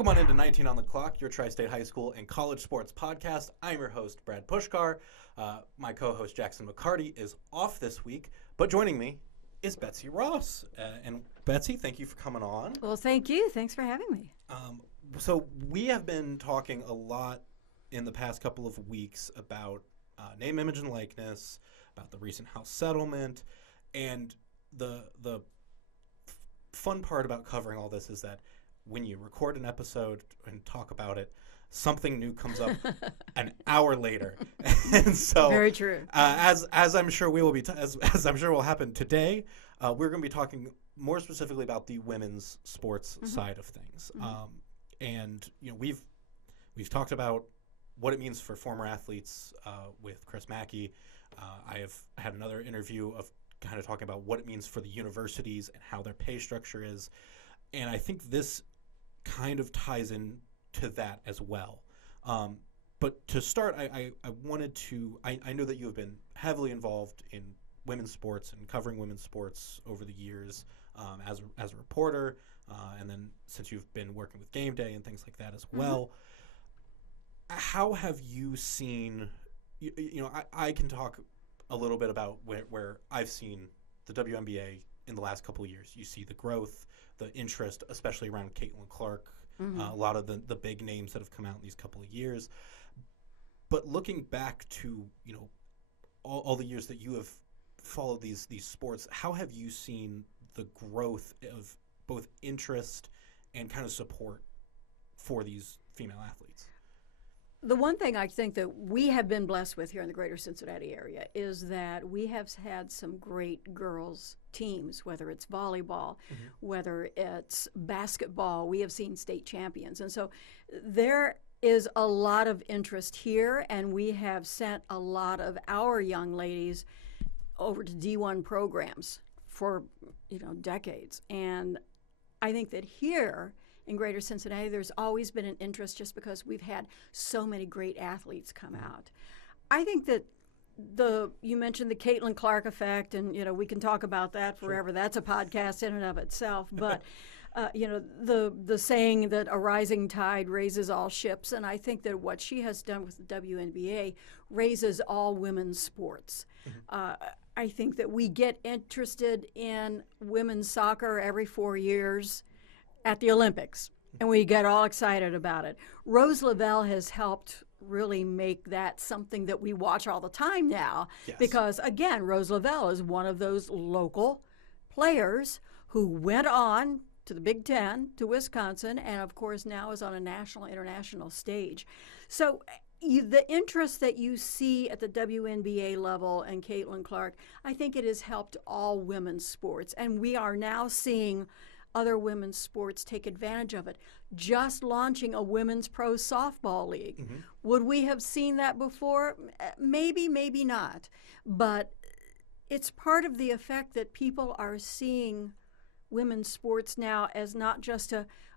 Welcome on into 19 on the Clock, your Tri-State High School and college sports podcast. I'm your host, Brad Pushkar. My co-host, Jackson McCarty, is off this week, but joining me is Betsy Ross. And Betsy, thank you for coming on. Well, thank you. Thanks for having me. So we have been talking a lot in the past couple of weeks about name, image, and likeness, about the recent House settlement, and the fun part about covering all this is that when you record an episode and talk about it, something new comes up an hour later, and so very true. As I'm sure we will be, as I'm sure will happen today, we're going to be talking more specifically about the women's sports side of things, and we've talked about what it means for former athletes with Chris Mackey. I have had another interview of kind of talking about what it means for the universities and how their pay structure is, and I think this kind of ties in to that as well. But to start, I wanted to, I know that you have been heavily involved in women's sports and covering women's sports over the years as a reporter, and then since you've been working with Game Day and things like that as well. How have you seen, I can talk a little bit about where I've seen the WNBA in the last couple of years. You see the growth, the interest, especially around Caitlin Clark, a lot of the big names that have come out in these couple of years. But looking back to, all the years that you have followed these sports, how have you seen the growth of both interest and kind of support for these female athletes? The one thing I think that we have been blessed with here in the greater Cincinnati area is that we have had some great girls teams, whether it's volleyball, whether it's basketball. We have seen state champions. And so there is a lot of interest here, and we have sent a lot of our young ladies over to D1 programs for, decades. And I think that here in greater Cincinnati, there's always been an interest just because we've had so many great athletes come out. I think that you mentioned the Caitlin Clark effect, and, we can talk about that forever. Sure. That's a podcast in and of itself. But, the saying that a rising tide raises all ships, and I think that what she has done with the WNBA raises all women's sports. I think that we get interested in women's soccer every 4 years at the Olympics, and we get all excited about it. Rose Lavelle has helped really make that something that we watch all the time now, because, again, Rose Lavelle is one of those local players who went on to the Big Ten, to Wisconsin, and, of course, now is on a national, international stage. So the interest that you see at the WNBA level and Caitlin Clark, I think it has helped all women's sports, and we are now seeing other women's sports take advantage of it. Just launching a women's pro softball league. Would we have seen that before? Maybe, maybe not. But it's part of the effect that people are seeing women's sports now as not just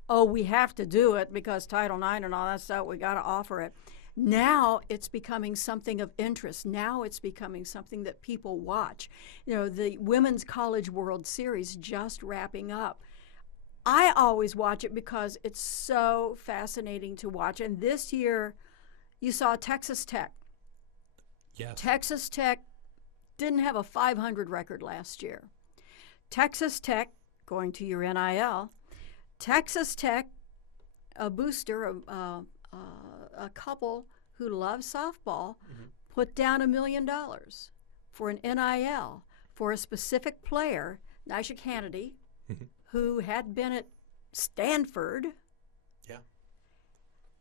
we have to do it because Title IX and all that stuff, we got to offer it. Now it's becoming something of interest. Now it's becoming something that people watch. The Women's College World Series just wrapping up. I always watch it because it's so fascinating to watch. And this year, you saw Texas Tech. Yes. Texas Tech didn't have a 500 record last year. Texas Tech, going to your NIL, Texas Tech, a booster, a couple who love softball, put down $1 million for an NIL for a specific player, Nisha Kennedy, who had been at Stanford. Yeah.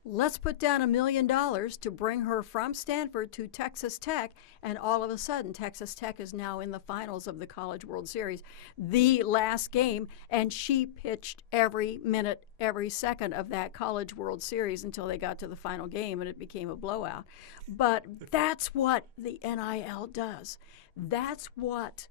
Let's put down $1 million to bring her from Stanford to Texas Tech, and all of a sudden, Texas Tech is now in the finals of the College World Series, the last game, and she pitched every minute, every second of that College World Series until they got to the final game, and it became a blowout. But that's what the NIL does. That's what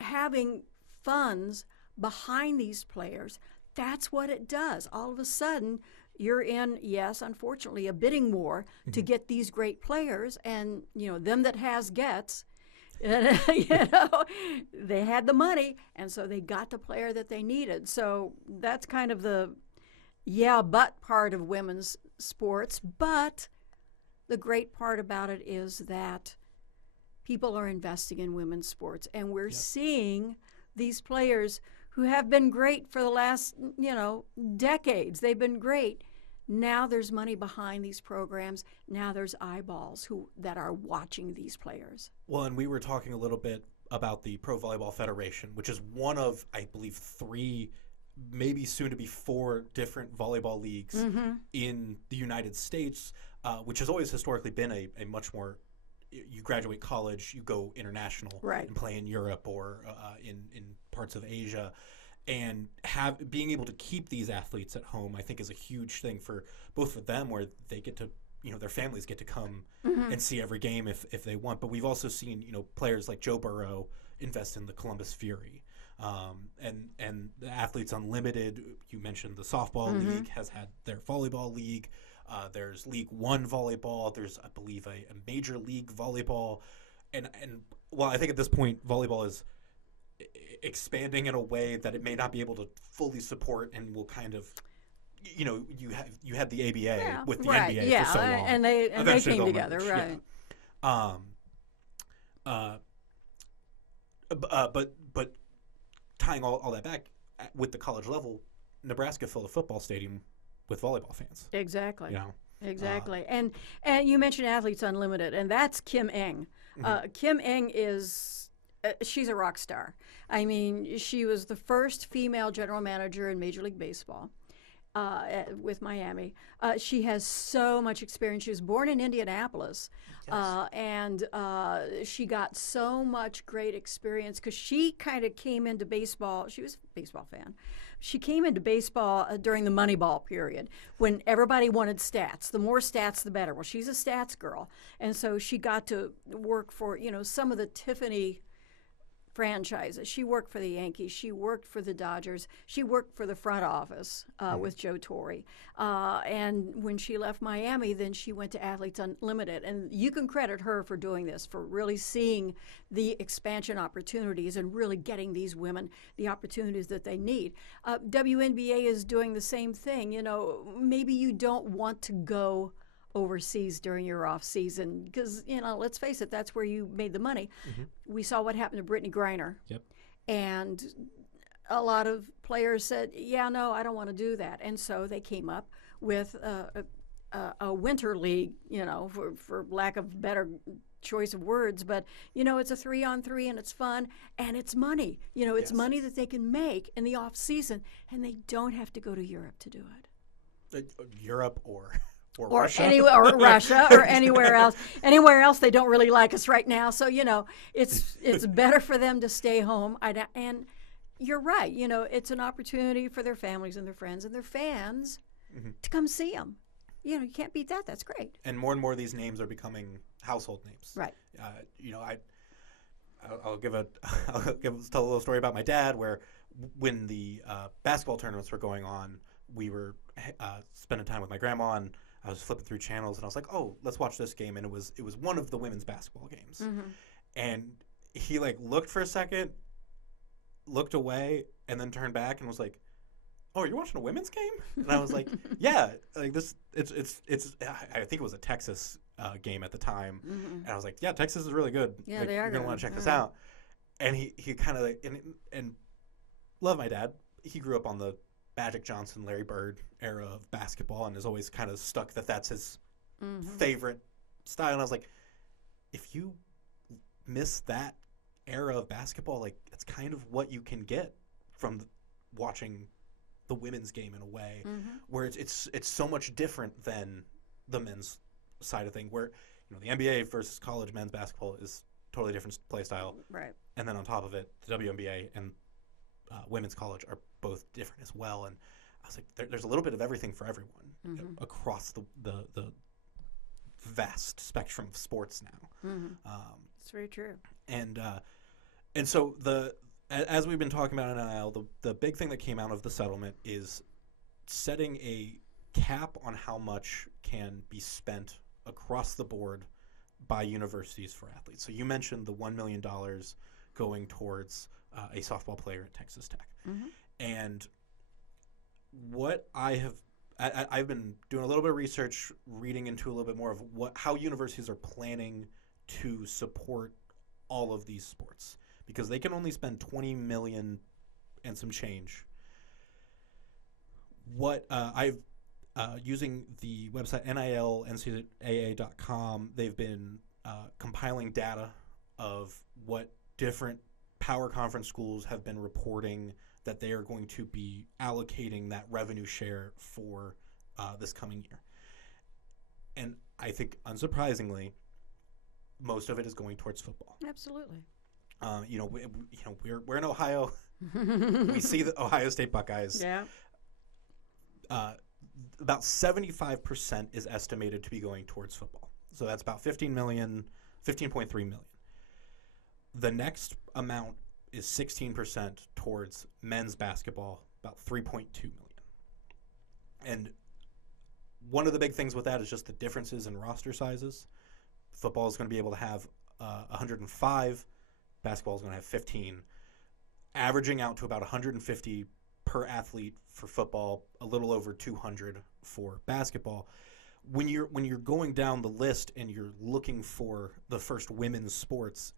having funds behind these players, that's what it does. All of a sudden, you're in, yes, unfortunately, a bidding war to get these great players, and, them that has gets. They had the money, and so they got the player that they needed. So that's kind of the yeah, but part of women's sports. But the great part about it is that people are investing in women's sports, and we're seeing these players who have been great for the last, decades. They've been great. Now there's money behind these programs. Now there's eyeballs that are watching these players. Well, and we were talking a little bit about the Pro Volleyball Federation, which is one of, I believe, 3, maybe soon to be 4 different volleyball leagues in the United States, which has always historically been a much more, you graduate college, you go international and play in Europe or in parts of Asia. And being able to keep these athletes at home, I think, is a huge thing for both for them, where they get to, their families get to come and see every game if they want. But we've also seen, players like Joe Burrow invest in the Columbus Fury, and the Athletes Unlimited. You mentioned the softball league has had their volleyball league. There's League One volleyball. There's, I believe, a major league volleyball, and well, I think at this point volleyball is expanding in a way that it may not be able to fully support, and will kind of, you had the ABA with the NBA for so long, and they came together, right? But tying all that back with the college level, Nebraska filled a football stadium with volleyball fans. Exactly. Exactly. And you mentioned Athletes Unlimited, and that's Kim Eng. Kim Eng is she's a rock star. I mean, she was the first female general manager in Major League Baseball with Miami. She has so much experience. She was born in Indianapolis, and she got so much great experience because she kind of came into baseball. She was a baseball fan. She came into baseball during the Moneyball period when everybody wanted stats. The more stats, the better. Well, she's a stats girl, and so she got to work for, some of the Tiffany franchises. She worked for the Yankees. She worked for the Dodgers. She worked for the front office with Joe Torre. And when she left Miami, then she went to Athletes Unlimited. And you can credit her for doing this, for really seeing the expansion opportunities and really getting these women the opportunities that they need. WNBA is doing the same thing. Maybe you don't want to go overseas during your off season because let's face it, that's where you made the money. We saw what happened to Brittany Griner, and a lot of players said, no, I don't want to do that, and so they came up with a winter league, for lack of better choice of words, but it's a 3-on-3 and it's fun and it's money. It's money that they can make in the off season, and they don't have to go to Europe to do it. Europe or Russia. Or Russia or anywhere else. Anywhere else, they don't really like us right now. So it's better for them to stay home. And you're right. It's an opportunity for their families and their friends and their fans to come see them. You can't beat that. That's great. And more of these names are becoming household names. Right. I'll tell a little story about my dad, where when the basketball tournaments were going on, we were spending time with my grandma, and I was flipping through channels, and I was like, "Oh, let's watch this game." And it was one of the women's basketball games, and he looked for a second, looked away, and then turned back and was like, "Oh, you're watching a women's game?" And I was like, "Yeah, this it's I think it was a Texas game at the time," and I was like, "Yeah, Texas is really good. Yeah, they are. You're gonna want to check this out." And he kind of and love my dad. He grew up on the Magic Johnson, Larry Bird era of basketball, and has always kind of stuck that's his favorite style. And I was like, if you miss that era of basketball, it's kind of what you can get from watching the women's game in a way, where it's so much different than the men's side of thing, where the NBA versus college men's basketball is totally different play style, right? And then on top of it, the WNBA and women's college are both different as well. And I was like, there's a little bit of everything for everyone across the vast spectrum of sports now. It's very true. And so as we've been talking about in NIL, the big thing that came out of the settlement is setting a cap on how much can be spent across the board by universities for athletes. So you mentioned the $1 million going towards a softball player at Texas Tech. And what I have I've been doing a little bit of research, reading into a little bit more of how universities are planning to support all of these sports, because they can only spend $20 million and some change. What I've using the website nilncaa.com, they've been compiling data of what different power conference schools have been reporting that they are going to be allocating that revenue share for this coming year. And I think, unsurprisingly, most of it is going towards football. Absolutely. We're in Ohio. We see the Ohio State Buckeyes. Yeah. About 75% is estimated to be going towards football. So that's about 15.3 million. The next amount is 16% towards men's basketball, about 3.2 million. And one of the big things with that is just the differences in roster sizes. Football is going to be able to have 105. Basketball is going to have 15, averaging out to about 150 per athlete for football, a little over 200 for basketball. When you're going down the list and you're looking for the first women's sports,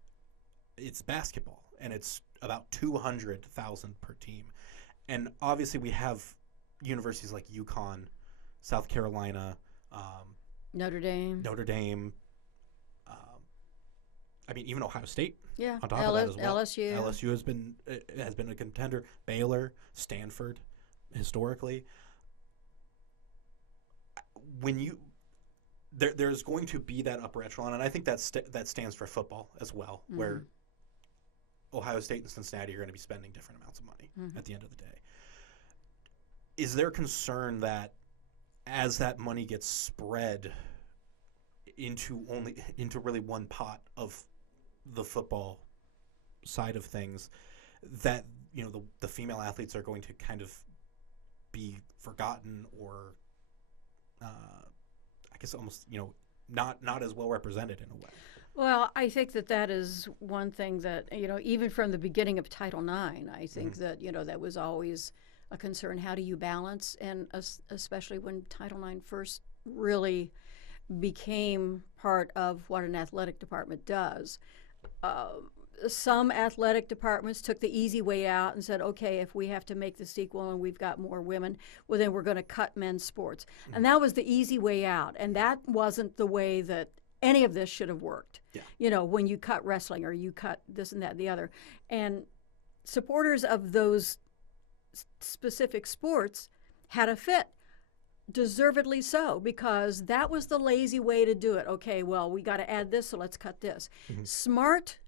it's basketball, and it's about 200,000 per team. And obviously we have universities like UConn, South Carolina, Notre Dame. Even Ohio State. Yeah. On top of that as well. LSU. LSU has been a contender. Baylor, Stanford, historically. There's going to be that upper echelon, and I think that stands for football as well, where Ohio State and Cincinnati are going to be spending different amounts of money at the end of the day. Is there concern that as that money gets spread into really one pot of the football side of things, that the female athletes are going to kind of be forgotten, or I guess almost not as well represented in a way? Well, I think that is one thing that, even from the beginning of Title IX, I think that, that was always a concern. How do you balance? And especially when Title IX first really became part of what an athletic department does. Some athletic departments took the easy way out and said, okay, if we have to make this equal and we've got more women, well, then we're going to cut men's sports. And that was the easy way out. And that wasn't the way that any of this should have worked. Yeah. When you cut wrestling or you cut this and that and the other. And supporters of those specific sports had a fit. Deservedly so, because that was the lazy way to do it. Okay, well, we got to add this, so let's cut this. Smart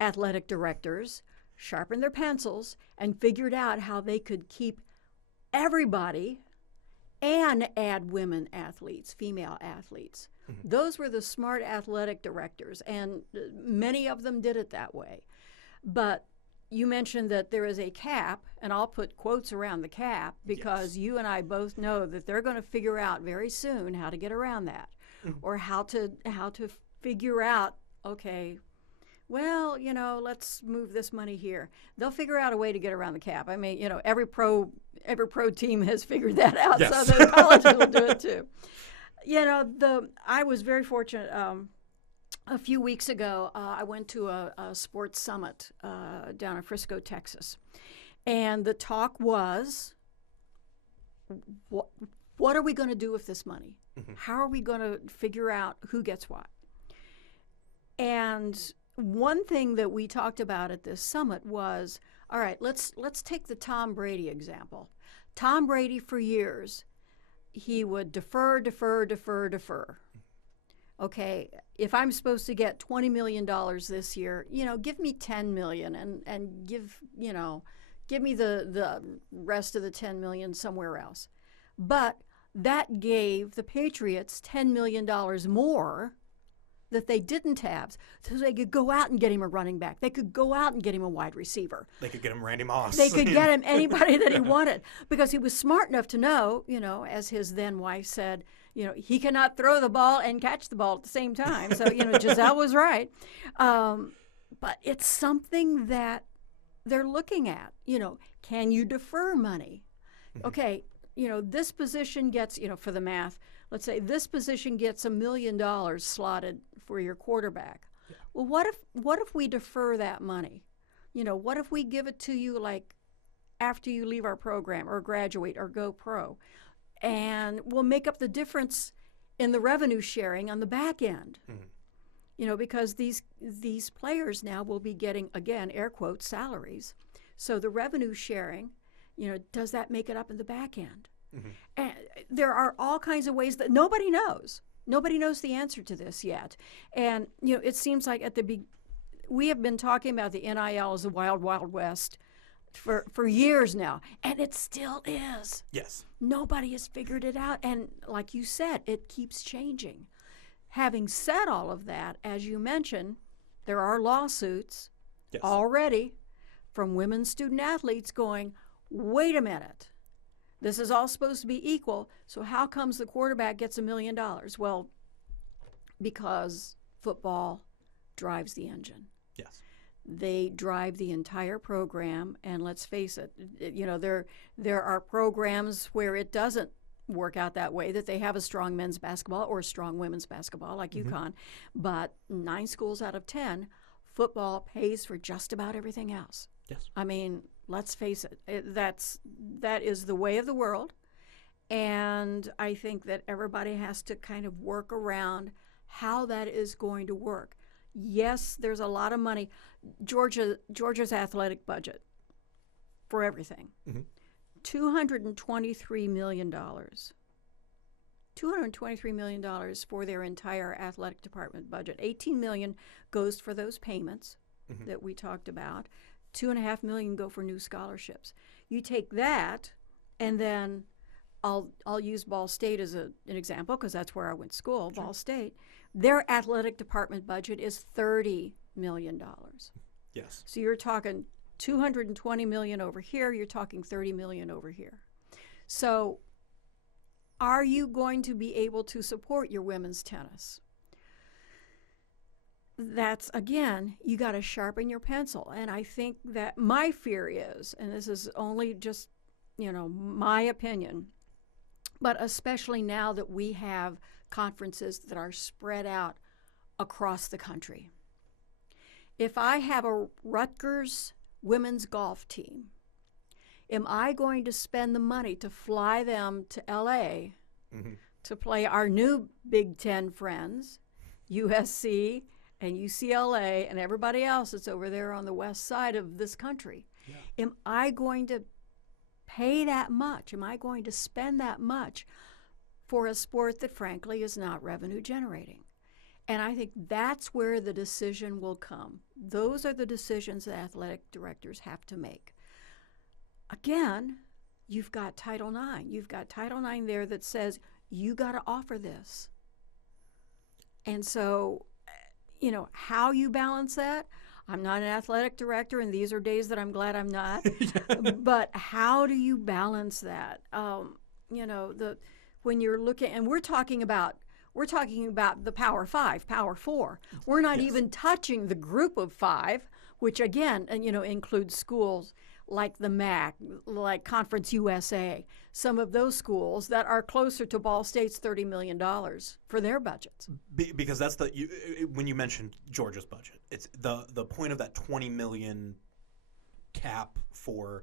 athletic directors sharpened their pencils and figured out how they could keep everybody and add women athletes, female athletes. Those were the smart athletic directors, and many of them did it that way. But you mentioned that there is a cap, and I'll put quotes around the cap because you and I both know that they're going to figure out very soon how to get around that, or how to figure out, okay, well, let's move this money here. They'll figure out a way to get around the cap. I mean, every pro team has figured that out, so the colleges will do it too. I was very fortunate. A few weeks ago, I went to a sports summit down in Frisco, Texas. And the talk was, what are we going to do with this money? How are we going to figure out who gets what? And one thing that we talked about at this summit was, all right, let's take the Tom Brady example. Tom Brady, for years, he would defer. Okay, if I'm supposed to get $20 million this year, give me $10 million and give me the rest of the $10 million somewhere else. But that gave the Patriots $10 million more that they didn't have, so they could go out and get him a running back. They could go out and get him a wide receiver. They could get him Randy Moss. They could get him anybody that he wanted, because he was smart enough to know, as his then wife said, he cannot throw the ball and catch the ball at the same time. So, Giselle was right. But it's something that they're looking at. Can you defer money? Okay, this position gets, for the math, let's say this position gets $1 million slotted for your quarterback. Yeah. Well, what if we defer that money? What if we give it to you like after you leave our program or graduate or go pro, and we'll make up the difference in the revenue sharing on the back end. Because these players now will be getting, again, air quotes, salaries. So the revenue sharing, does that make it up in the back end? And there are all kinds of ways that nobody knows. Nobody knows the answer to this yet. And, it seems like we have been talking about the NIL as the wild, wild west for years now, and it still is. Yes. Nobody has figured it out, and like you said, it keeps changing. Having said all of that, as you mentioned, there are lawsuits already from women's student athletes going, wait a minute, this is all supposed to be equal, so how comes the quarterback gets $1 million? Well, because football drives the engine. Yes. They drive the entire program, and let's face it, there are programs where it doesn't work out that way, that they have a strong men's basketball or a strong women's basketball like UConn, but 9 schools out of 10, football pays for just about everything else. Yes. I mean, let's face it, that is the way of the world, and I think that everybody has to kind of work around how that is going to work. Yes, there's a lot of money. Georgia's athletic budget for everything, $223 million. $223 million for their entire athletic department budget. $18 million goes for those payments that we talked about. $2.5 million go for new scholarships. You take that, and then I'll use Ball State as an example because that's where I went to school. Sure. Ball State, their athletic department budget is $30 million. Yes. So you're talking $220 million over here. You're talking $30 million over here. So are you going to be able to support your women's tennis? That's, again, you got to sharpen your pencil. And I think that my fear is, and this is only just, my opinion, but especially now that we have conferences that are spread out across the country. If I have a Rutgers women's golf team, am I going to spend the money to fly them to L.A. to play our new Big Ten friends, USC and UCLA and everybody else that's over there on the west side of this country? Yeah. Am I going to pay that much? Am I going to spend that much for a sport that, frankly, is not revenue generating? And I think that's where the decision will come. Those are the decisions that athletic directors have to make. Again, you've got Title IX. You've got Title IX there that says you got to offer this. And so, how you balance that, I'm not an athletic director, and these are days that I'm glad I'm not. But how do you balance that? When you're looking, and we're talking about the Power 5, Power 4. We're not even touching the Group of 5, which again, includes schools like the MAC, like Conference USA, some of those schools that are closer to Ball State's $30 million for their budgets. Because that's when you mentioned Georgia's budget, it's the point of that $20 million cap for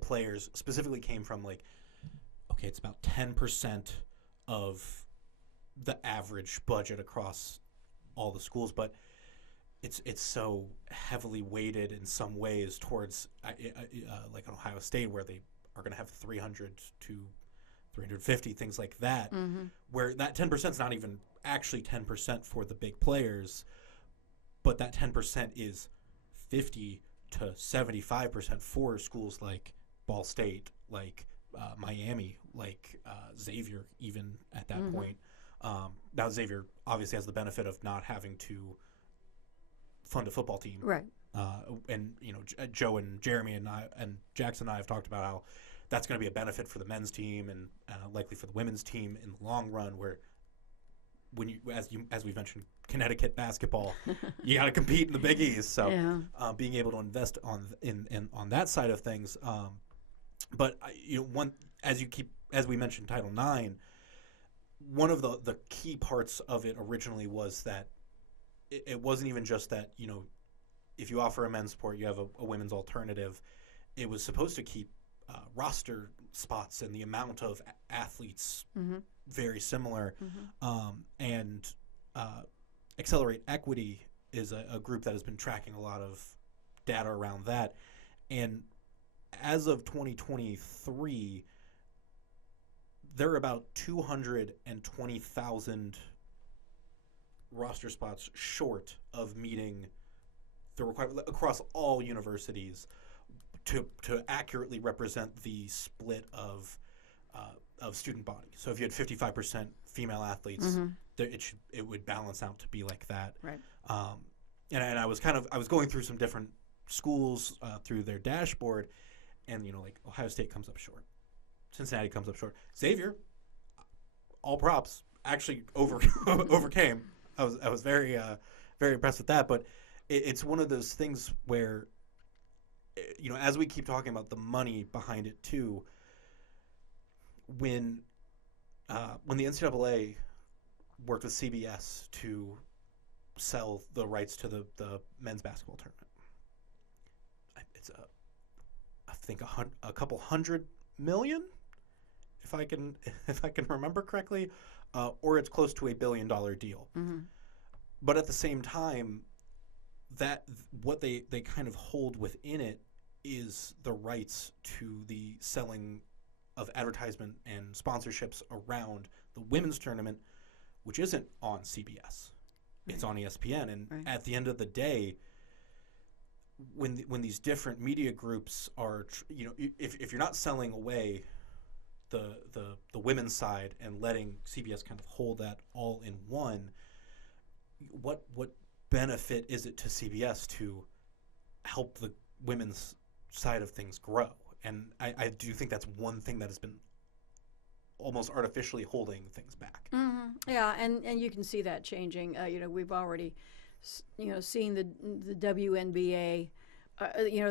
players specifically came from it's about 10% of the average budget across all the schools, but it's so heavily weighted in some ways towards like Ohio State, where they are going to have 300 to 350, things like that, where that 10% is not even actually 10% for the big players, but that 10% is 50 to 75% for schools like Ball State, like Miami, like Xavier, even at that point. Now Xavier obviously has the benefit of not having to fund a football team, right? And Joe and Jeremy and I and Jackson and I have talked about how that's going to be a benefit for the men's team and likely for the women's team in the long run. Where as we've mentioned, Connecticut basketball, you got to compete in the Big East. So being able to invest on that side of things, but as we mentioned, Title IX, one of the key parts of it originally was that it wasn't even just that, if you offer a men's sport, you have a women's alternative. It was supposed to keep roster spots and the amount of athletes very similar, and Accelerate Equity is a group that has been tracking a lot of data around that. And as of 2023, there are about 220,000 roster spots short of meeting the requirement across all universities to accurately represent the split of student body. So if you had 55% female athletes, it would balance out to be like that. Right. And I was going through some different schools through their dashboard, and like Ohio State comes up short, Cincinnati comes up short, Xavier, all props, actually overcame. I was very very impressed with that. But it's one of those things where, as we keep talking about the money behind it too, when the NCAA worked with CBS to sell the rights to the men's basketball tournament, it's I think a couple $100 million, if I can remember correctly, or it's close to $1 billion deal. But at the same time, that what they kind of hold within it is the rights to the selling of advertisement and sponsorships around the women's tournament, which isn't on CBS. It's on ESPN. And at the end of the day, when these different media groups are, if you're not selling away the women's side and letting CBS kind of hold that all in one, what benefit is it to CBS to help the women's side of things grow? And I do think that's one thing that has been almost artificially holding things back. Yeah, and you can see that changing. We've already, seen the WNBA.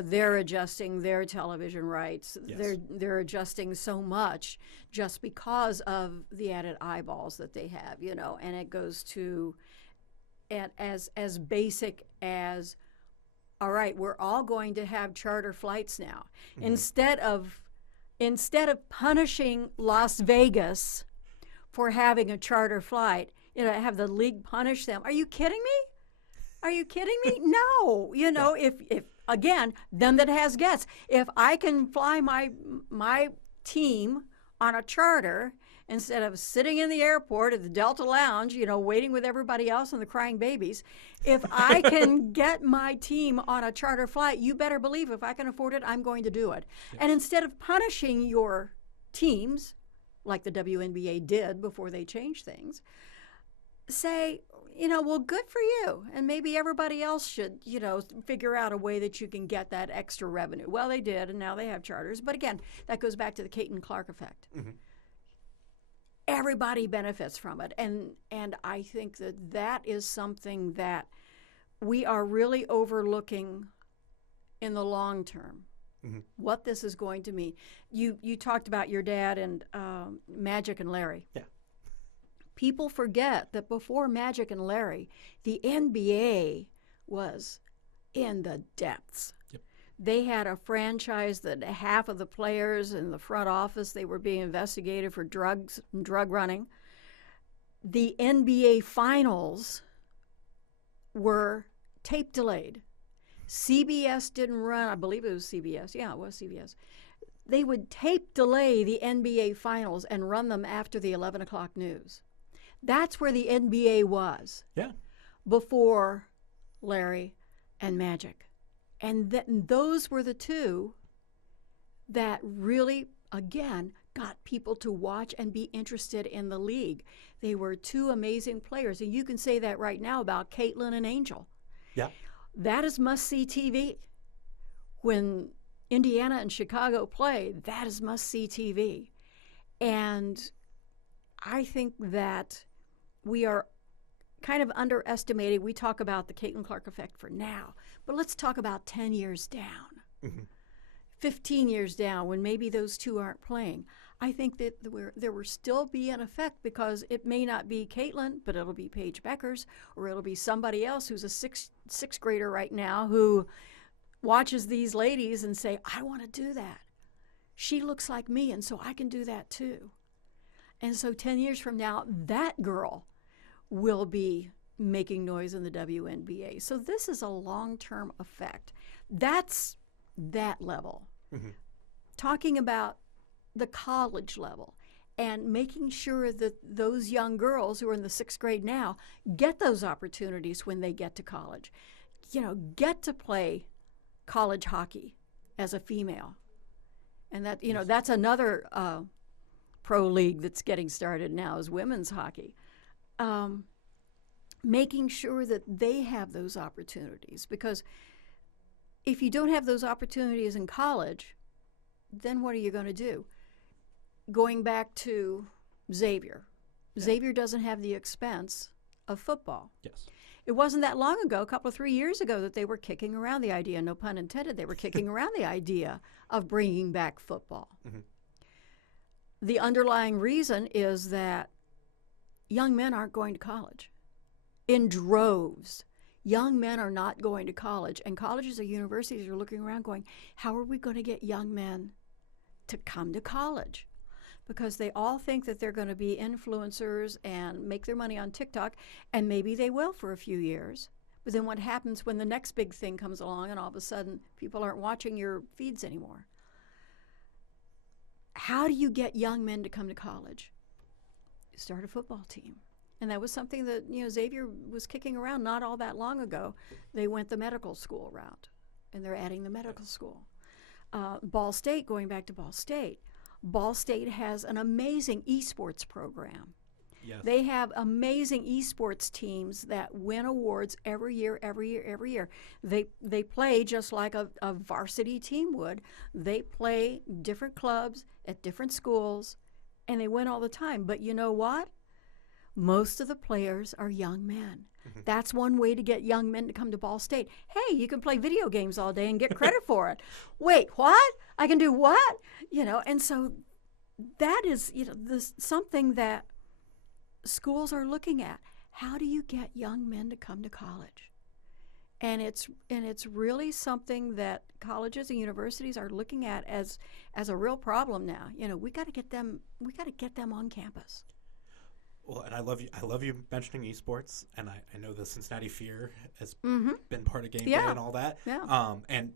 They're adjusting their television rights. Yes. They're adjusting so much just because of the added eyeballs that they have. And it goes to, as basic as, all right, we're all going to have charter flights now. Instead of punishing Las Vegas for having a charter flight, have the league punish them. Are you kidding me? No. If again, them that has guests. If I can fly my team on a charter instead of sitting in the airport at the Delta Lounge, waiting with everybody else and the crying babies, if I can get my team on a charter flight, you better believe if I can afford it, I'm going to do it. Yes. And instead of punishing your teams, like the WNBA did before they changed things, say, well, good for you. And maybe everybody else should, figure out a way that you can get that extra revenue. Well, they did, and now they have charters. But again, that goes back to the Caitlin Clark effect. Everybody benefits from it. And I think that is something that we are really overlooking in the long term, what this is going to mean. You talked about your dad and Magic and Larry. Yeah. People forget that before Magic and Larry, the NBA was in the depths. Yep. They had a franchise that half of the players in the front office, they were being investigated for drugs and drug running. The NBA finals were tape delayed. CBS didn't run, I believe it was CBS. Yeah, it was CBS. They would tape delay the NBA finals and run them after the 11 o'clock news. That's where the NBA was. Yeah. Before Larry and Magic. And those were the two that really, again, got people to watch and be interested in the league. They were two amazing players. And you can say that right now about Caitlin and Angel. Yeah. That is must-see TV. When Indiana and Chicago play, that is must-see TV. And I think that we are kind of underestimating. We talk about the Caitlin Clark effect for now, but let's talk about 10 years down, 15 years down, when maybe those two aren't playing. I think that there will still be an effect, because it may not be Caitlin, but it'll be Paige Beckers, or it'll be somebody else who's a sixth grader right now who watches these ladies and say, I want to do that. She looks like me, and so I can do that too. And so 10 years from now, that girl will be making noise in the WNBA. So this is a long-term effect. That's that level. Mm-hmm. Talking about the college level and making sure that those young girls who are in the 6th grade now get those opportunities when they get to college. Get to play college hockey as a female. And that, that's another pro league that's getting started now, is women's hockey. Making sure that they have those opportunities, because if you don't have those opportunities in college, then what are you going to do? Going back to Xavier. Yeah. Xavier doesn't have the expense of football. Yes. It wasn't that long ago, a couple of 3 years ago, that they were kicking around the idea, no pun intended, they were kicking around the idea of bringing back football. Mm-hmm. The underlying reason is that young men aren't going to college. In droves, young men are not going to college, and colleges or universities are looking around going, how are we going to get young men to come to college? Because they all think that they're going to be influencers and make their money on TikTok, and maybe they will for a few years. But then what happens when the next big thing comes along and all of a sudden people aren't watching your feeds anymore? How do you get young men to come to college? You start a football team. And that was something that, Xavier was kicking around not all that long ago. They went the medical school route, and they're adding the medical school. Ball State, going back to Ball State has an amazing esports program. Yes. They have amazing esports teams that win awards every year. They play just like a varsity team would. They play different clubs at different schools, and they win all the time. But you know what? Most of the players are young men. Mm-hmm. That's one way to get young men to come to Ball State. Hey, you can play video games all day and get credit for it. Wait, what? I can do what? And so that is, this something that schools are looking at. How do you get young men to come to college? And it's really something that colleges and universities are looking at as a real problem now. We got to get them on campus. Well, and I love you mentioning esports, and I know the Cincinnati Fear has mm-hmm. been part of game day and all that. Yeah. And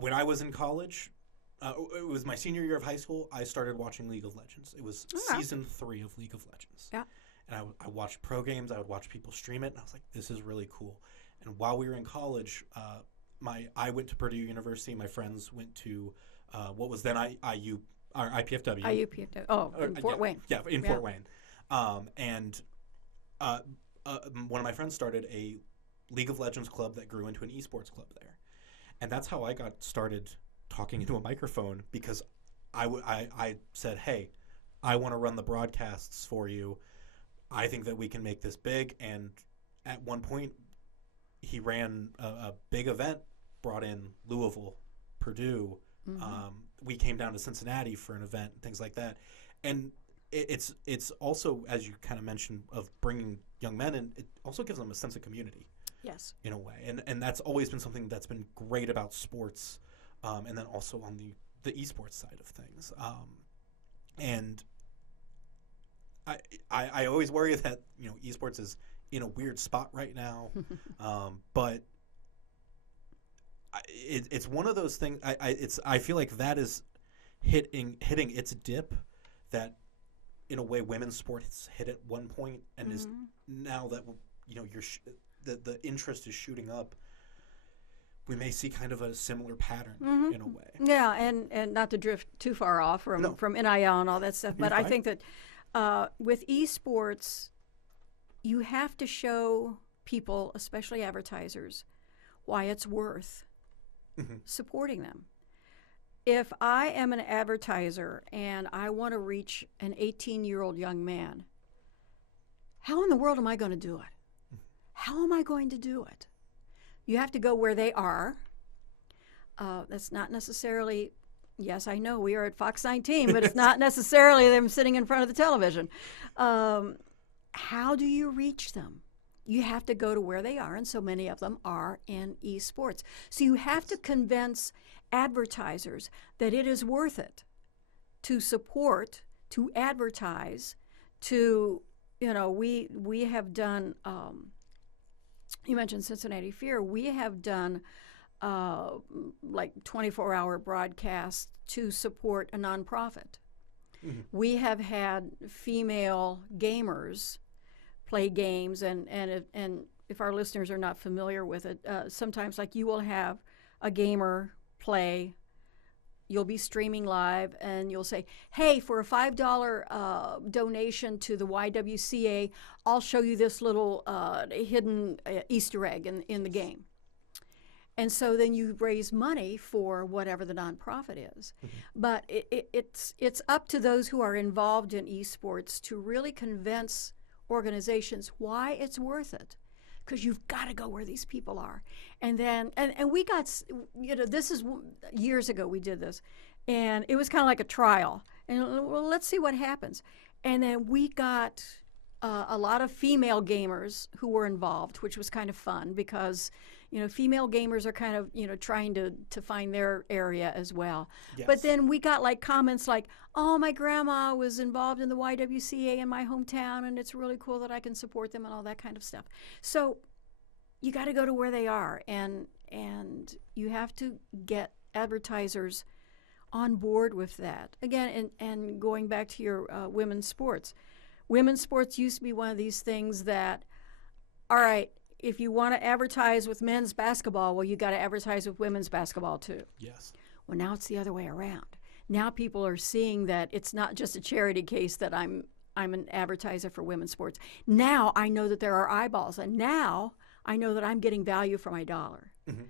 when I was in college, it was my senior year of high school, I started watching League of Legends. It was season 3 of League of Legends. Yeah. And I watched pro games. I would watch people stream it, and I was like, this is really cool. And while we were in college, I went to Purdue University. My friends went to what was then IPFW. IUPFW. Oh, in Fort Wayne. Yeah, in Fort Wayne. And one of my friends started a League of Legends club that grew into an esports club there. And that's how I got started talking into a microphone, because I said, hey, I want to run the broadcasts for you. I think that we can make this big. And at one point, he ran a big event, brought in Louisville, Purdue. Mm-hmm. We came down to Cincinnati for an event, things like that. And it's also, as you kind of mentioned, of bringing young men in, it also gives them a sense of community. Yes. In a way. And that's always been something that's been great about sports, and then also on the esports side of things. And I always worry that, esports is in a weird spot right now, but it's one of those things. I feel like that is hitting its dip that, in a way, women's sports hit at one point, and mm-hmm. is now that the interest is shooting up. We may see kind of a similar pattern mm-hmm. in a way. Yeah, and not to drift too far off from NIL and all that stuff, but I think that with esports, you have to show people, especially advertisers, why it's worth mm-hmm. supporting them. If I am an advertiser and I want to reach an 18-year-old young man, how in the world am I going to do it? How am I going to do it? You have to go where they are. That's not necessarily Yes, I know we are at FOX19, but it's not necessarily them sitting in front of the television. How do you reach them? You have to go to where they are, and so many of them are in esports. So you have to convince advertisers that it is worth it to support, to advertise, to, we have done, you mentioned Cincinnati Fear, we have done like 24-hour broadcasts to support a nonprofit. Mm-hmm. We have had female gamers play games, and if our listeners are not familiar with it, sometimes like you will have a gamer play, you'll be streaming live, and you'll say, hey, for a $5 donation to the YWCA, I'll show you this little hidden Easter egg in the game. And so then you raise money for whatever the nonprofit is. Mm-hmm. But it's up to those who are involved in esports to really convince organizations why it's worth it, because you've got to go where these people are. And then and we got, this is years ago we did this, and it was kind of like a trial, and well, let's see what happens. And then we got a lot of female gamers who were involved, which was kind of fun, because female gamers are kind of, trying to find their area as well. Yes. But then we got like comments like, oh, my grandma was involved in the YWCA in my hometown, and it's really cool that I can support them and all that kind of stuff. So you got to go to where they are, and you have to get advertisers on board with that. Again, and going back to your women's sports. Women's sports used to be one of these things that, all right, if you want to advertise with men's basketball, well, you got to advertise with women's basketball too. Yes. Well, now it's the other way around. Now people are seeing that it's not just a charity case that I'm an advertiser for women's sports. Now I know that there are eyeballs, and now I know that I'm getting value for my dollar. Mm-hmm.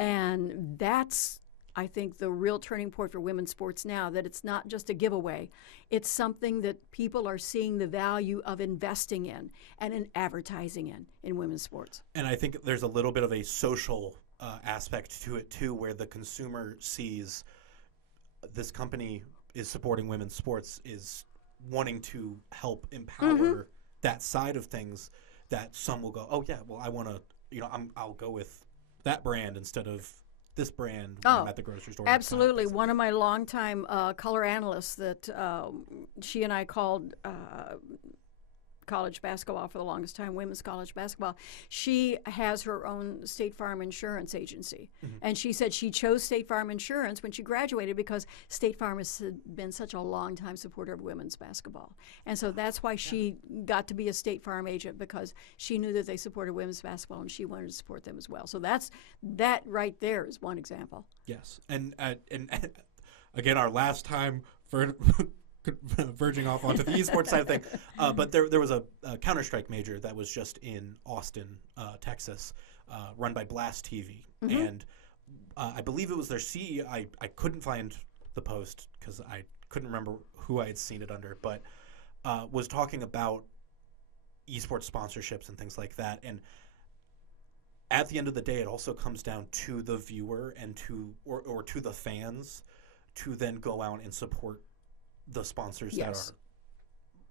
And that's, I think, the real turning point for women's sports now, that it's not just a giveaway. It's something that people are seeing the value of investing in and in advertising in women's sports. And I think there's a little bit of a social aspect to it, too, where the consumer sees this company is supporting women's sports, is wanting to help empower mm-hmm. that side of things, that some will go, oh, yeah, well, I want to, I'll go with that brand instead of this brand when I'm at the grocery store. Absolutely. One of my longtime color analysts that she and I called college basketball for the longest time, women's college basketball. She has her own State Farm insurance agency. Mm-hmm. And she said she chose State Farm Insurance when she graduated because State Farm has been such a long time supporter of women's basketball. And so that's why she got to be a State Farm agent, because she knew that they supported women's basketball and she wanted to support them as well. So that right there is one example. Yes. And again, our last time for verging off onto the esports side of things. But there was a Counter-Strike major that was just in Austin, Texas, run by Blast TV. Mm-hmm. And I believe it was their CEO. I couldn't find the post because I couldn't remember who I had seen it under, but was talking about esports sponsorships and things like that. And at the end of the day, it also comes down to the viewer and to the fans to then go out and support the sponsors that are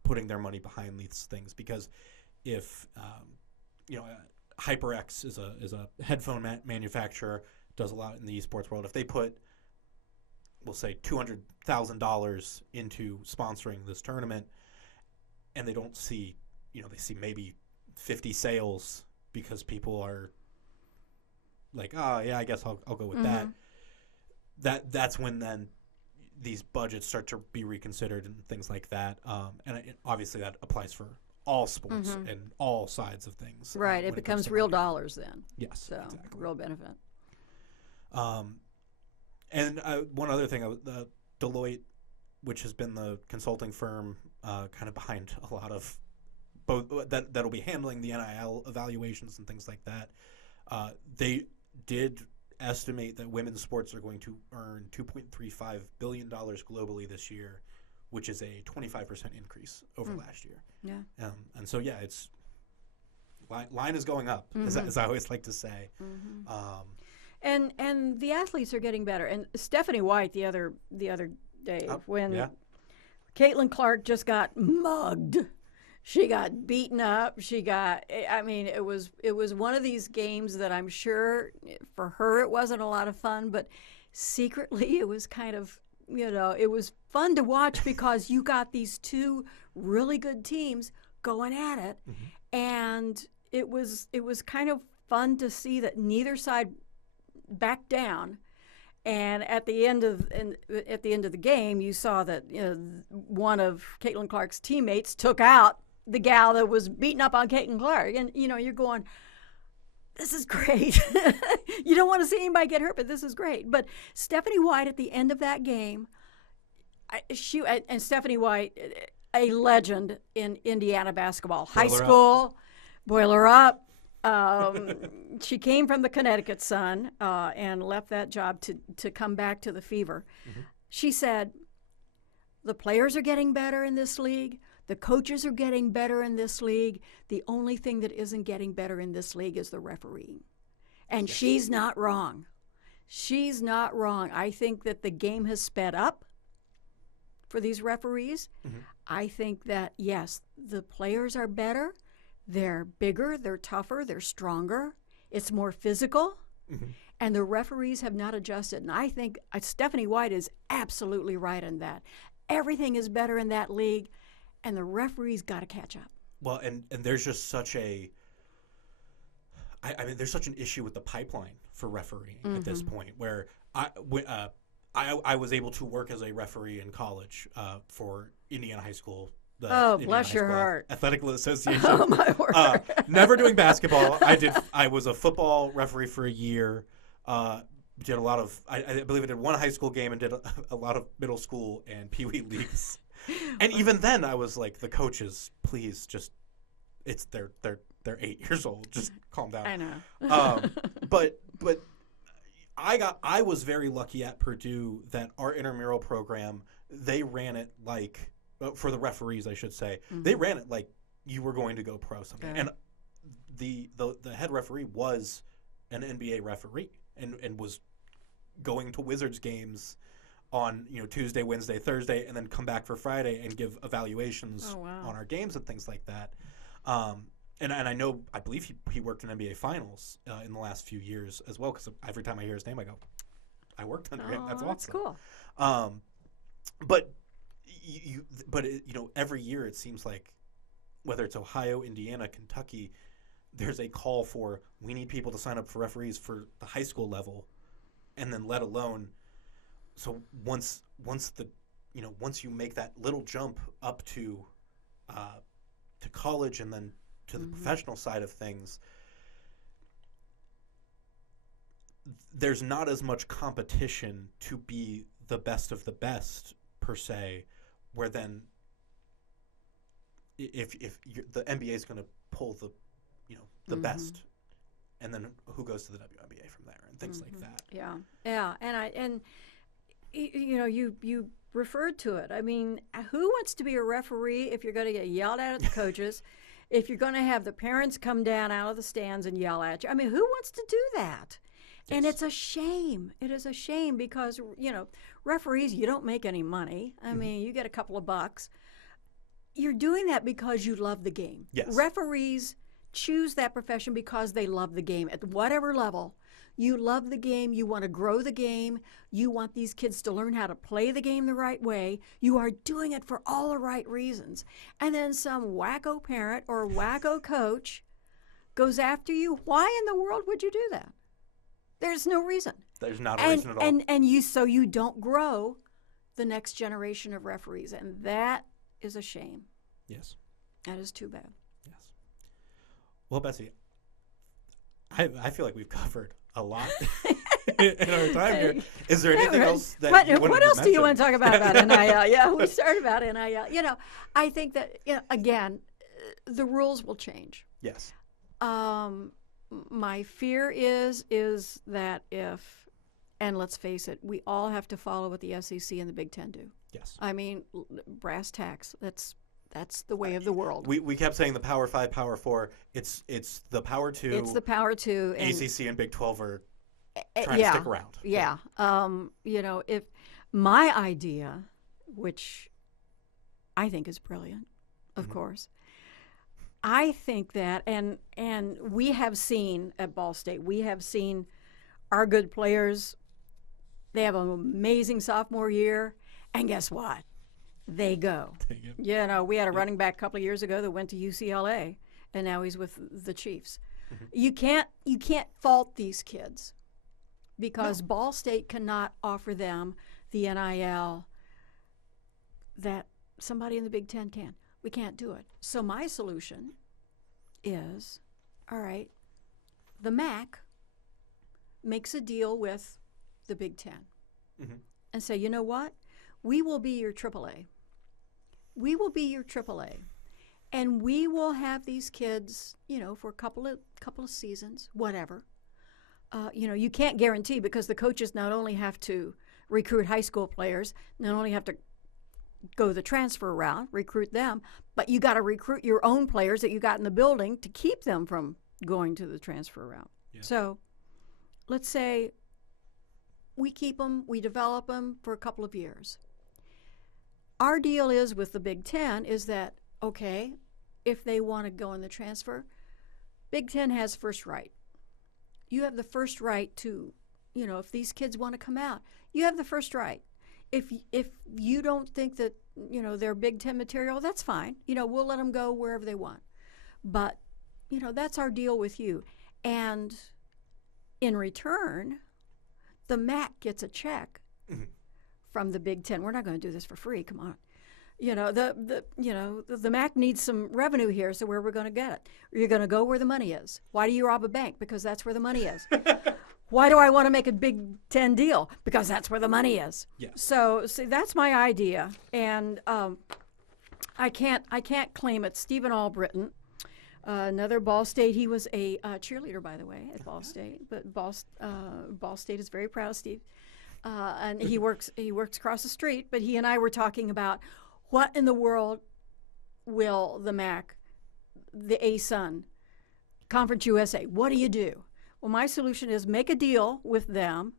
putting their money behind these things. Because if HyperX is a headphone manufacturer, does a lot in the esports world. If they put, we'll say, $200,000 into sponsoring this tournament, and they don't see, they see maybe 50 sales because people are like, oh yeah, I guess I'll go with mm-hmm. that. That's when then these budgets start to be reconsidered and things like that. And obviously that applies for all sports mm-hmm. and all sides of things. Right. It becomes real dollars then. Yes. So exactly. Real benefit. And one other thing, Deloitte, which has been the consulting firm kind of behind a lot of both that'll be handling the NIL evaluations and things like that. They did estimate that women's sports are going to earn $2.35 billion globally this year, which is a 25% increase over last year. Yeah. And so, it's line is going up, mm-hmm. as I always like to say. Mm-hmm. and the athletes are getting better. And Stephanie White the other day when Caitlin Clark just got mugged. She got beaten up. I mean, it was one of these games that I'm sure for her it wasn't a lot of fun, but secretly it was kind of, it was fun to watch because you got these two really good teams going at it. And it was kind of fun to see that neither side backed down. And at the end of the game, you saw that one of Caitlin Clark's teammates took out the gal that was beating up on Caitlin Clark, and you're going, this is great. You don't want to see anybody get hurt, but this is great. But Stephanie White at the end of that game, and Stephanie White, a legend in Indiana basketball, high school, boil her up. She came from the Connecticut Sun and left that job to come back to the Fever. She said, the players are getting better in this league. The coaches are getting better in this league. The only thing that isn't getting better in this league is the refereeing. And she's not wrong. She's not wrong. I think that the game has sped up for these referees. I think that, yes, the players are better. They're bigger, they're tougher, they're stronger. It's more physical. And the referees have not adjusted. And I think Stephanie White is absolutely right in that. Everything is better in that league, and the referees got to catch up. Well, and there's just such I mean, there's such an issue with the pipeline for refereeing at this point, where I was able to work as a referee in college for Indiana High School. Bless your heart. Athletic Association. Oh, my word. Never doing basketball. I was a football referee for a year. Did a lot of, I believe I did one high school game and did a lot of middle school and Pee Wee leagues. And even then I was like, the coaches, please just, they're 8 years old. Just calm down. I know. But I was very lucky at Purdue that our intramural program, they ran it like, for the referees, I should say, they ran it like you were going to go pro someday. And the head referee was an NBA referee and was going to Wizards games on Tuesday, Wednesday, Thursday, and then come back for Friday and give evaluations on our games and things like that. And I believe he worked in NBA Finals in the last few years as well, because every time I hear his name, I go, I worked under him. That's awesome. That's cool. But every year it seems like, whether it's Ohio, Indiana, Kentucky, there's a call for, we need people to sign up for referees for the high school level, and then let alone, so once you make that little jump up to college and then to the professional side of things, there's not as much competition to be the best of the best per se, where then if the NBA is going to pull the best, and then who goes to the WNBA from there and things like that. Yeah, and you referred to it. I mean, who wants to be a referee if you're going to get yelled at the coaches, if you're going to have the parents come down out of the stands and yell at you? I mean, who wants to do that? Yes. And it's a shame. It is a shame because, referees, you don't make any money. I mean, you get a couple of bucks. You're doing that because you love the game. Yes. Referees choose that profession because they love the game at whatever level. You love the game. You want to grow the game. You want these kids to learn how to play the game the right way. You are doing it for all the right reasons. And then some wacko parent or wacko coach goes after you. Why in the world would you do that? There's no reason. There's not a reason at all. And you don't grow the next generation of referees. And that is a shame. Yes. That is too bad. Yes. Well, Betsy, I feel like we've covered a lot in our time here. Is there anything else that you wanted to mention? What else do you want to talk about NIL? Yeah, we started about NIL. I think that, again, the rules will change. Yes. My fear is that and let's face it, we all have to follow what the SEC and the Big Ten do. Yes. I mean, brass tacks. That's the way of the world. We kept saying the Power 5, Power 4. It's the Power 2. It's the Power 2. ACC and Big 12 are trying to stick around. Yeah. You know, if my idea, which I think is brilliant, of course, I think that, and we have seen at Ball State, we have seen our good players. They have an amazing sophomore year, and guess what? They go. You know, we had a running back a couple of years ago that went to UCLA, and now he's with the Chiefs. You can't fault these kids because Ball State cannot offer them the NIL that somebody in the Big Ten can. We can't do it. So my solution is, all right, the MAC makes a deal with the Big Ten and say, you know what? We will be your AAA. We will be your AAA. And we will have these kids, you know, for a couple of seasons, whatever. You know, you can't guarantee because the coaches not only have to recruit high school players, not only have to go the transfer route, recruit them, but you got to recruit your own players that you got in the building to keep them from going to the transfer route. Yeah. So let's say we keep them, we develop them for a couple of years. Our deal is with the Big Ten is that, okay, if they want to go in the transfer, Big Ten has first right. You have the first right to, you know, if these kids want to come out, you have the first right. If you don't think that, you know, they're Big Ten material, that's fine. You know, we'll let them go wherever they want. But, you know, that's our deal with you. And in return, the MAC gets a check from the Big Ten. We're not going to do this for free. Come on. You know, the MAC needs some revenue here, so where are we going to get it? You're going to go where the money is. Why do you rob a bank? Because that's where the money is. Why do I want to make a Big Ten deal? Because that's where the money is. Yeah. So see, that's my idea, and I can't claim it. Stephen Albritton, another Ball State. He was a cheerleader, by the way, at Ball State. But Ball State is very proud of Steve, and he works across the street. But he and I were talking about what in the world will the MAC, the ASUN, Conference USA, what do you do? Well, my solution is make a deal with them.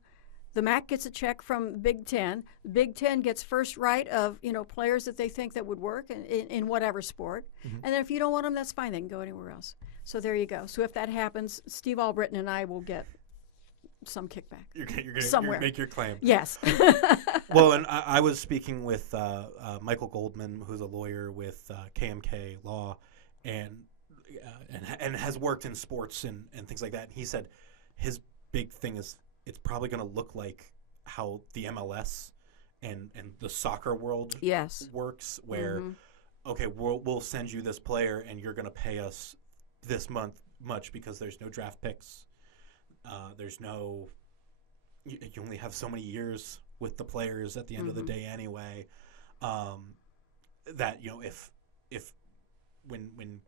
The MAC gets a check from Big Ten. Big Ten gets first right of, you know, players that they think that would work in whatever sport. And then if you don't want them, that's fine. They can go anywhere else. So there you go. So if that happens, Steve Albritton and I will get some kickback. You're gonna make your claim. Yes. Well, and I was speaking with Michael Goldman, who's a lawyer with KMK Law, and has worked in sports and things like that. And he said his big thing is it's probably going to look like how the MLS and the soccer world works, where okay, we'll send you this player and you're going to pay us this much because there's no draft picks. There's no you only have so many years with the players at the end of the day anyway. That, you know, if when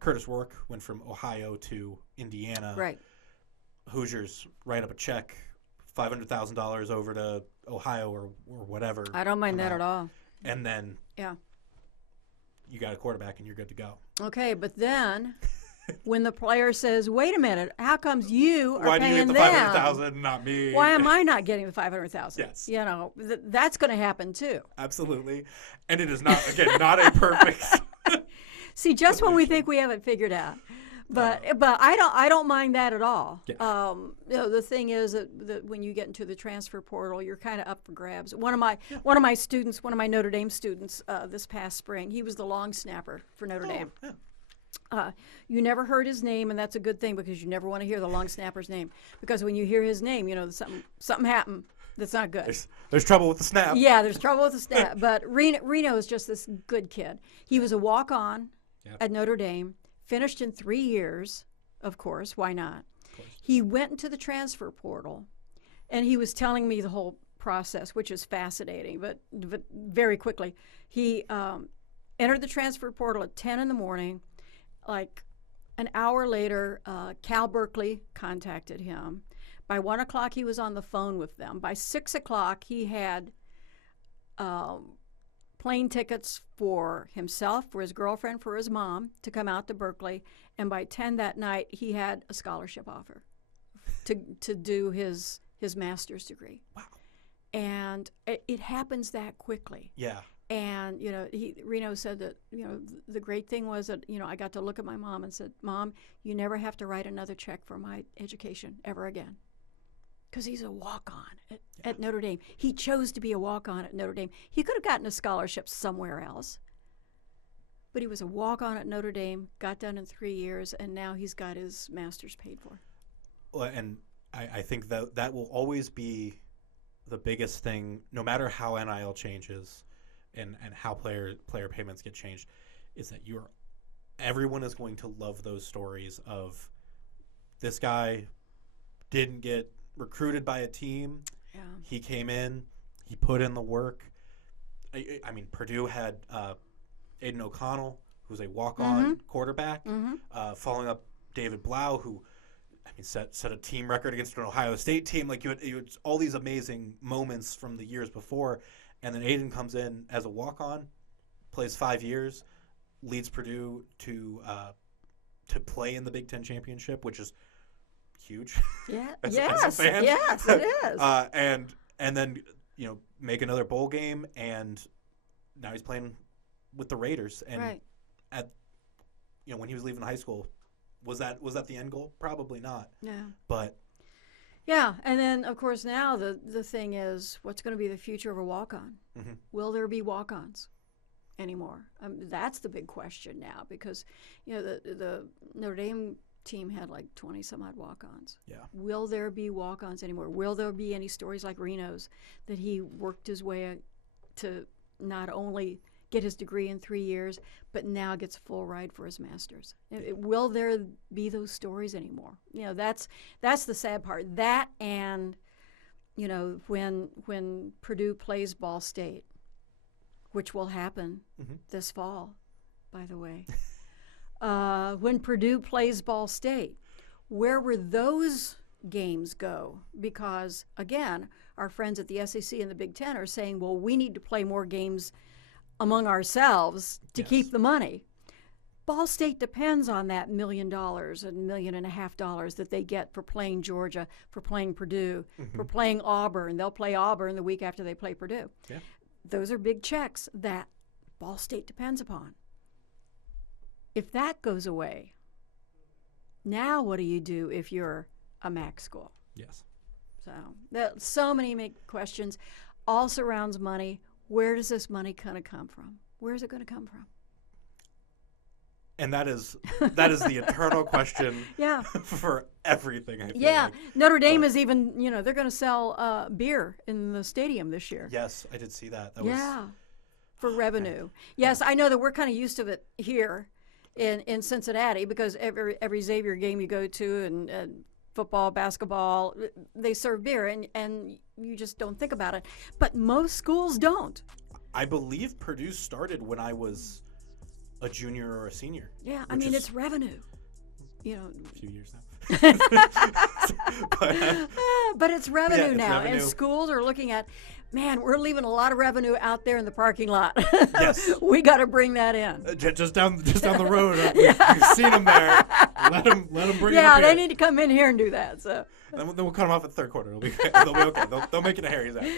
Curtis Rourke went from Ohio to Indiana, right, Hoosiers write up a check, $500,000 over to Ohio or whatever. I don't mind that at all. And then you got a quarterback and you're good to go. Okay, but then when the player says, "Wait a minute, how comes you are paying them? Why do you get the $500,000 and not me? Why am I not getting the $500,000?" Yes, you know that's going to happen too. Absolutely, and it is not not a perfect. See, just when we think we have it figured out, but I don't mind that at all. Yeah. You know, the thing is that when you get into the transfer portal, you're kind of up for grabs. One of my students, one of my Notre Dame students, this past spring, he was the long snapper for Notre Dame. Yeah. You never heard his name, and that's a good thing because you never want to hear the long snapper's name, because when you hear his name, you know something happened that's not good. There's trouble with the snap. Yeah, there's trouble with the snap. But Reno is just this good kid. He was a walk-on at Notre Dame, finished in 3 years, of course. Why not? He went into the transfer portal, and he was telling me the whole process, which is fascinating, but very quickly. He entered the transfer portal at 10 in the morning. Like an hour later, Cal Berkeley contacted him. By 1 o'clock, he was on the phone with them. By 6 o'clock, he had plane tickets for himself, for his girlfriend, for his mom to come out to Berkeley. And by 10 that night, he had a scholarship offer to do his master's degree. Wow. And it happens that quickly. Yeah. And, Reno said that, the great thing was that, I got to look at my mom and said, Mom, you never have to write another check for my education ever again. Because he's a walk-on at Notre Dame. He chose to be a walk-on at Notre Dame. He could have gotten a scholarship somewhere else. But he was a walk-on at Notre Dame, got done in 3 years, and now he's got his master's paid for. Well, and I think that will always be the biggest thing, no matter how NIL changes and how player payments get changed, is that everyone is going to love those stories of this guy didn't get recruited by a team. Yeah. He came in, he put in the work. I mean, Purdue had Aiden O'Connell, who's a walk-on quarterback, following up David Blau, who set a team record against an Ohio State team. Like you had all these amazing moments from the years before, and then Aiden comes in as a walk-on, plays 5 years, leads Purdue to play in the Big Ten championship, which is huge. Yeah. as Yes. a fan. Yes, it is. And then make another bowl game, and now he's playing with the Raiders. And right. When he was leaving high school, was that the end goal? Probably not. Yeah. But yeah, and then of course now the thing is, what's going to be the future of a walk-on? Mm-hmm. Will there be walk-ons anymore? That's the big question now, because the Notre Dame team had like 20 some odd walk-ons. Yeah. Will there be walk-ons anymore? Will there be any stories like Reno's, that he worked his way to not only get his degree in 3 years, but now gets a full ride for his master's? Will there be those stories anymore? That's the sad part. That, and when Purdue plays Ball State, which will happen this fall, by the way. When Purdue plays Ball State, where will those games go? Because, again, our friends at the SEC and the Big Ten are saying, well, we need to play more games among ourselves to keep the money. Ball State depends on that $1 million and $1.5 million that they get for playing Georgia, for playing Purdue, for playing Auburn. They'll play Auburn the week after they play Purdue. Yeah. Those are big checks that Ball State depends upon. If that goes away, now what do you do if you're a MAC school? Yes. So many questions. All surrounds money. Where does this money kind of come from? Where is it going to come from? And that is the eternal question. Yeah. For everything. I feel like. Notre Dame is even. They're going to sell beer in the stadium this year. Yes, I did see that. For revenue. Yes, I know that we're kind of used to it here in Cincinnati, because every Xavier game you go to, and football, basketball, they serve beer, and you just don't think about it. But most schools don't. I believe Purdue started when I was a junior or a senior. Yeah, I mean, it's revenue. A few years now. But it's revenue now, revenue. And schools are looking at, man, we're leaving a lot of revenue out there in the parking lot. Yes. We got to bring that in. Just down the road. We've seen them there. Let them bring it up Yeah, here. they need to come in here and do that. So Then we'll cut them off at third quarter. They'll be okay. They'll make it a Harry's after.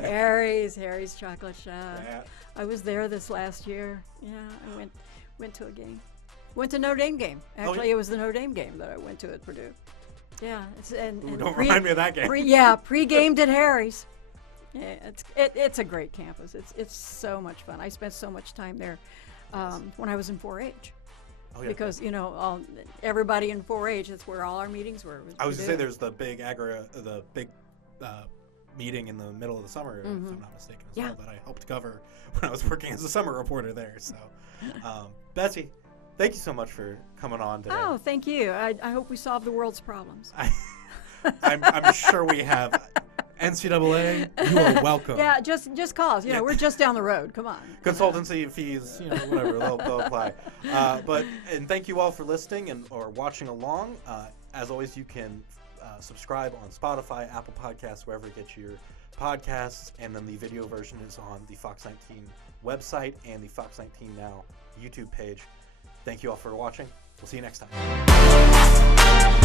Harry's chocolate shop. Yeah. I was there this last year. Yeah, I went to a game. Went to Notre Dame game. Actually, It was the Notre Dame game that I went to at Purdue. Yeah, Don't remind me of that game. Pre-gamed at Harry's. Yeah, it's a great campus. It's so much fun. I spent so much time there when I was in 4-H. Oh, yeah. Because everybody in 4-H, that's where all our meetings were. I was going to say there's the big meeting in the middle of the summer, if I'm not mistaken, as well, that I helped cover when I was working as a summer reporter there. So, Betsy, thank you so much for coming on today. Oh, thank you. I hope we solve the world's problems. I'm sure we have. NCAA, you are welcome. Yeah, just call us. We're just down the road. Come on. Consultancy fees, whatever, they'll apply. And thank you all for listening or watching along. As always, you can subscribe on Spotify, Apple Podcasts, wherever you get your podcasts. And then the video version is on the FOX19 website and the FOX19 Now YouTube page. Thank you all for watching. We'll see you next time.